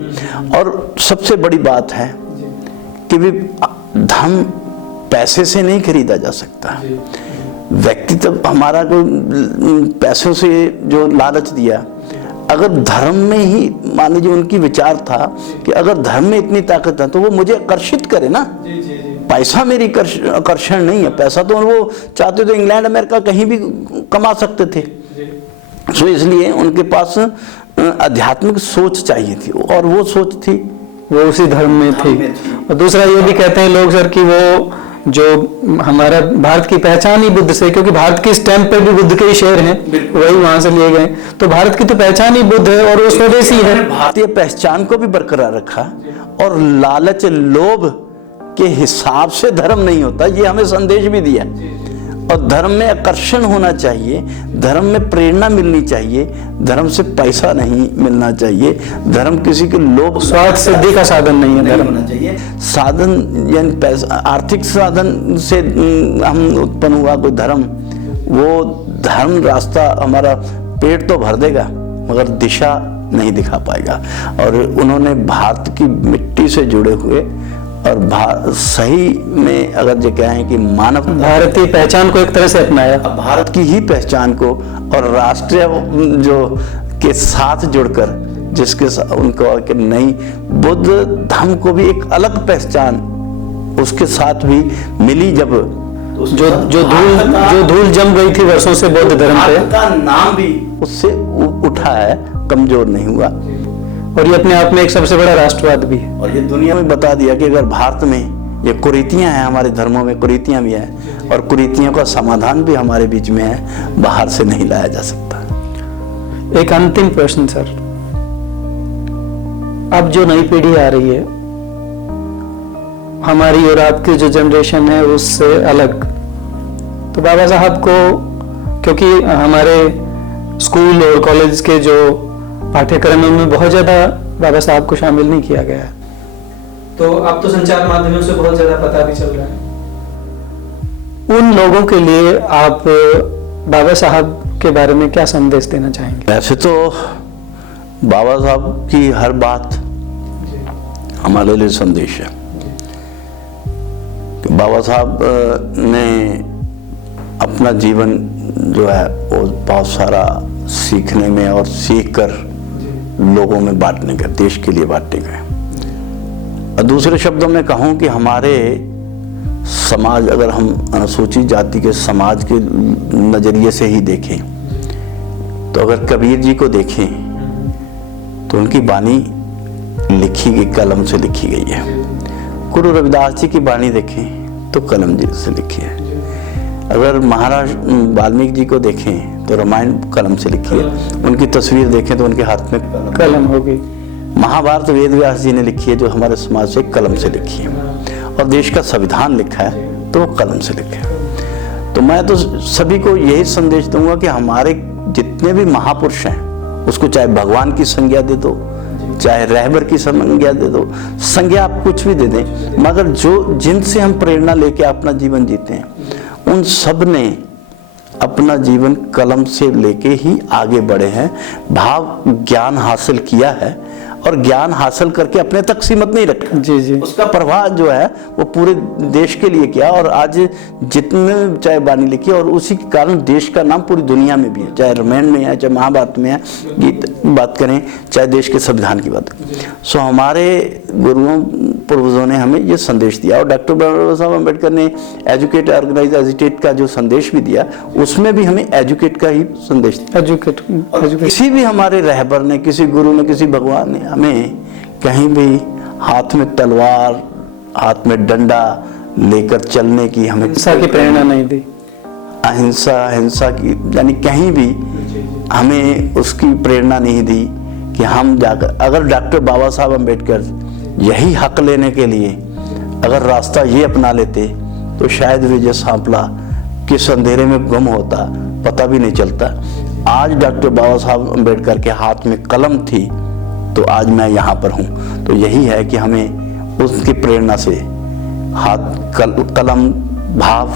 और सबसे बड़ी बात है कि भी धर्म पैसे से नहीं खरीदा जा सकता, व्यक्ति तो हमारा को पैसों से जो लालच दिया, अगर धर्म में ही मान लीजिए उनकी विचार था कि अगर धर्म में इतनी ताकत है तो वो मुझे आकर्षित करे ना। पैसा मेरी आकर्षण नहीं है, पैसा तो वो चाहते तो इंग्लैंड अमेरिका कहीं भी कमा सकते थे। सो इसलिए उनके पास आध्यात्मिक सोच चाहिए थी, और वो सोच थी वो उसी धर्म में थी। और दूसरा ये भी कहते हैं लोग सर कि वो जो हमारा भारत की पहचान ही बुद्ध से, क्योंकि भारत की स्टैंप पर भी बुद्ध के ही शेर हैं, वही वहां से लिए गए, तो भारत की तो पहचान ही बुद्ध है और वो स्वदेशी है। भारतीय पहचान को भी बरकरार रखा, और लालच लोभ के हिसाब से धर्म नहीं होता, ये हमें संदेश भी दिया। और धर्म में आकर्षण होना चाहिए, धर्म में प्रेरणा मिलनी चाहिए, धर्म से पैसा नहीं मिलना चाहिए, धर्म किसी के लोभ स्वार्थ सिद्धि का साधन नहीं है धर्म। होना चाहिए। साधन यानी पैसा, आर्थिक साधन से हम उत्पन्न हुआ कोई धर्म, वो धर्म रास्ता हमारा पेट तो भर देगा मगर दिशा नहीं दिखा पाएगा। और उन्होंने भारत की मिट्टी से जुड़े हुए और सही में अगर जो कहें कि मानव भारतीय पहचान को एक तरह से अपनाया, भारत की ही पहचान को और राष्ट्रीय जो के साथ जुड़कर जिसके उनको कि नहीं, बुद्ध धर्म को भी एक अलग पहचान उसके साथ भी मिली। जब जो धूल जम गई थी वर्षों से बौद्ध धर्म पे, का नाम भी उससे उठा है, कमजोर नहीं हुआ। और ये अपने आप में एक सबसे बड़ा राष्ट्रवाद भी है। और ये दुनिया में बता दिया कि अगर भारत में ये कुरीतियां हैं, हमारे धर्मों में कुरीतियां भी हैं, और कुरीतियों का समाधान भी हमारे बीच में है, बाहर से नहीं लाया जा सकता। एक अंतिम प्रश्न सर, अब जो नई पीढ़ी आ रही है हमारी और आपकी जो जनरेशन है उससे अलग, तो बाबा साहब को, क्योंकि हमारे स्कूल और कॉलेज के जो पाठ्यक्रमों में बहुत ज्यादा बाबा साहब को शामिल नहीं किया गया है, तो अब तो संचार माध्यमों से बहुत ज्यादा पता भी चल रहा है। उन लोगों के लिए आप बाबा साहब के बारे में क्या संदेश देना चाहेंगे? वैसे तो बाबा साहब की हर बात हमारे लिए संदेश है। बाबा साहब ने अपना जीवन जो है वो बहुत सारा सीखने में और सीख कर लोगों में बांटने का, देश के लिए बांटने का। और दूसरे शब्दों में कहूँ कि हमारे समाज, अगर हम अनुसूचित जाति के समाज के नजरिए से ही देखें, तो अगर कबीर जी को देखें तो उनकी वाणी लिखी गई, कलम से लिखी गई है। गुरु रविदास जी की वाणी देखें तो कलम जी से लिखी है। अगर महाराज वाल्मीकि जी को देखें तो रामायण कलम से लिखी है। उनकी तस्वीर देखें तो उनके हाथ में कलम होगी। महाभारत वेद व्यास जी ने लिखी है, जो हमारे समाज से कलम से लिखी है। और देश का संविधान लिखा है तो वो कलम से लिखा है। तो मैं तो सभी को यही संदेश दूंगा कि हमारे जितने भी महापुरुष हैं, उसको चाहे भगवान की संज्ञा दे दो, चाहे रहबर की संज्ञा दे दो, संज्ञा आप कुछ भी दे दें, मगर जो जिनसे हम प्रेरणा लेके अपना जीवन जीते हैं, उन सब ने अपना जीवन कलम से लेके ही आगे बढ़े हैं। भाव ज्ञान हासिल किया है और ज्ञान हासिल करके अपने तक सीमित नहीं रखा। जी जी, उसका प्रभाव जो है वो पूरे देश के लिए किया। और आज जितने चाहे वाणी लिखी, और उसी के कारण देश का नाम पूरी दुनिया में भी है, चाहे रामायण में है, चाहे महाभारत में है, गीत बात करें, चाहे देश के संविधान की बात करें। सो हमारे गुरुओं पूर्वजों ने हमें ये संदेश दिया। और डॉक्टर बाबा साहब अम्बेडकर ने एजुकेट, ऑर्गेनाइज, एजिटेट का जो संदेश भी दिया, उसमें भी हमें एजुकेट का ही संदेश दिया। एजुकेट। किसी भी हमारे रहबर ने, किसी गुरु ने, किसी भगवान ने हमें कहीं भी हाथ में तलवार, हाथ में डंडा लेकर चलने की हमें हिंसा की प्रेरणा नहीं दी। अहिंसा, हिंसा की यानी कहीं भी हमें उसकी प्रेरणा नहीं दी कि हम जाकर, अगर डॉक्टर बाबा साहब अम्बेडकर यही हक लेने के लिए अगर रास्ता ये अपना लेते तो शायद विजय सांपला किस अंधेरे में गुम होता पता भी नहीं चलता। आज डॉक्टर बाबा साहब अम्बेडकर के हाथ में कलम थी तो आज मैं यहाँ पर हूँ। तो यही है कि हमें उसकी प्रेरणा से हाथ कलम भाव,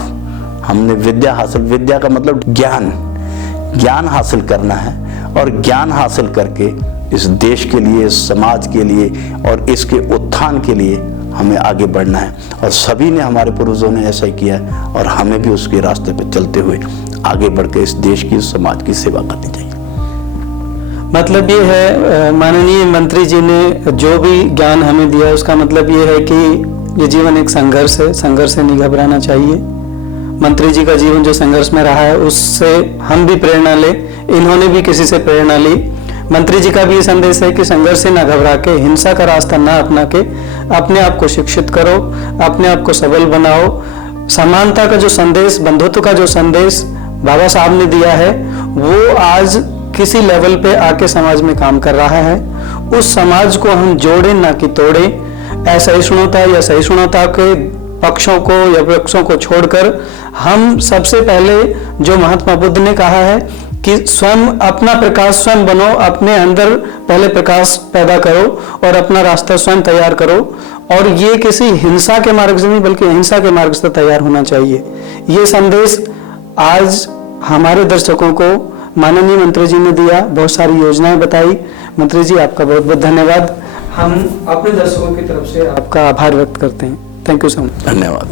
हमने विद्या हासिल, विद्या का मतलब ज्ञान हासिल करना है। और ज्ञान हासिल करके इस देश के लिए, इस समाज के लिए और इसके उत्थान के लिए हमें आगे बढ़ना है और सभी ने, हमारे पूर्वजों ने ऐसा ही किया है और हमें भी उसके रास्ते पर चलते हुए आगे बढ़ के इस देश की, इस समाज की सेवा करनी चाहिए। मतलब ये है, माननीय मंत्री जी ने जो भी ज्ञान हमें दिया उसका मतलब ये है कि ये जीवन एक संघर्ष है, संघर्ष से नहीं घबराना चाहिए। मंत्री जी का जीवन जो संघर्ष में रहा है उससे हम भी प्रेरणा ले, इन्होंने भी किसी से प्रेरणा ली। मंत्री जी का भी ये संदेश है कि संघर्ष से ना घबरा के, हिंसा का रास्ता ना अपना के अपने आप को शिक्षित करो, अपने आप को सबल बनाओ। समानता का जो संदेश, बंधुत्व का जो संदेश बाबा साहब ने दिया है वो आज किसी लेवल पे आके समाज में काम कर रहा है। उस समाज को हम जोड़े ना कि तोड़े। असहिष्णुता या सहिष्णुता के पक्षों को या पक्षों को छोड़कर हम सबसे पहले, जो महात्मा बुद्ध ने कहा है कि स्वयं अपना प्रकाश स्वयं बनो, अपने अंदर पहले प्रकाश पैदा करो और अपना रास्ता स्वयं तैयार करो। और ये किसी हिंसा के मार्ग से नहीं बल्कि अहिंसा के मार्ग से तैयार होना चाहिए। ये संदेश आज हमारे दर्शकों को माननीय मंत्री जी ने दिया, बहुत सारी योजनाएं बताई। मंत्री जी आपका बहुत बहुत धन्यवाद। हम अपने दर्शकों की तरफ से आपका आभार व्यक्त करते हैं। Thank you so much. धन्यवाद।